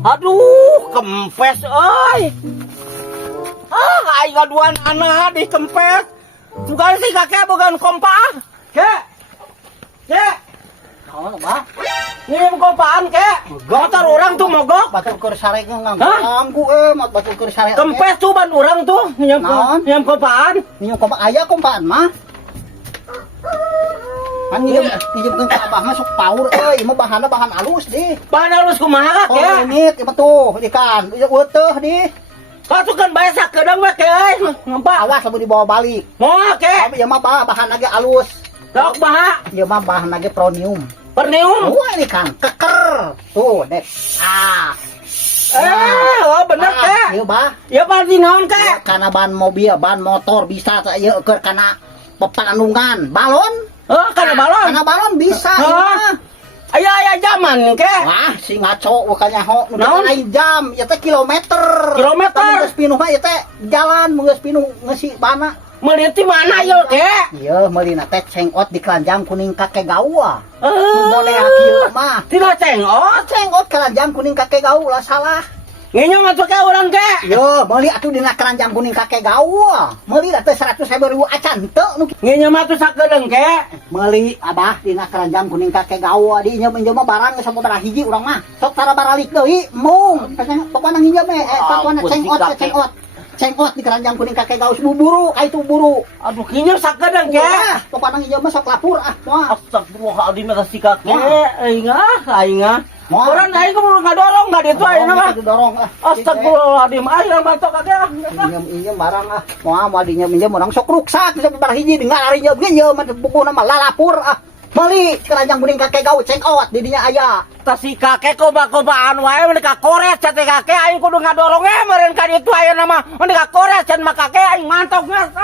Aduh, kempes euy. Aing ngaduan anak di kempes. Bukan si kakek bukan kompaan. Kek. Naon bah? Ngirim kompaan kek. Motor orang tuh mogok. Batur keur sare nganggu mat batur keur sare. Kempes tuh ban orang tuh ngirim kompaan. Minum kompak aya kompaan mah. Kan ngirim ke abah mah sok paur euy, mah bahanna bahan alus di. Bahan halus kumaha Oh, kek? ini tuh ikan. Uteuh di. Pasukan bahasa kedang mah kek. Ngampak. Awas lamun dibawa balik. Moal kek. Ya mah bahan lagi alus. Dok baha. Ya mah bahan lagi pronium. Pernium. Wah ini kan keker. Tuh, dek. Oh bener kek. Ieu bah. Ya pasti naon kek? Karena ban mobil, ban motor bisa ieu keur kana pepanungan. Balon? Karena balon. Karena balon bisa. ieu mah. Aya zaman kek. Wah, si ngaco bukannya ho nu Naon? lain jam, ieu teh kilometer. Kilometer? Mun geus pinuh mah ieu teh jalan, mun geus pinuh ngeusi bana. Meuli ti mana yeuh kek? Ieu meulina teh cengot di keranjang kuning kakek gawa. Boleh kieu mah. Tina cengot. Cengot keranjang kuning kakek gawa lah salah. Ngenyong atuh kek urang kek. Yo, meuli atuh dina keranjang kuning kakek gawa. Meuli da teh 100.000 acan teu nu Ngenyong mah tuh sakedeung kek. meuli abah dina keranjang kuning kakek gawa di nyeum mah barang geus sabaraha hiji urang mah. Sok tara baralik deui mung. Pokona nginjem pokona cengot. Cengot di keranjang kuning kakek gawa buru ka itu buru. Aduh ngenyong sakedeung kek. Pokona nginjem mah sok lapur moal. Astagfirullahaladzim eta si kakek. Aing ah. Moal. Orang aing kudu ngadorong enggak ditu ayeuna mah. Dorong Astagfirullahaladzim. Aing mantok kakek. Injem barang moal dinjem orang sok ruksak bisa barang hiji dengar ari nyeum mah bukuna mah lalapur meuli keranjang kuning kakek gawe cengot di dinya aya. Ta si kakek koba-kobaan wae mun ka kores cate kakek aing kudu ngadorong meureun ka ditu ayeuna mah. Mun ka kores can mah kakek aing mantok geus.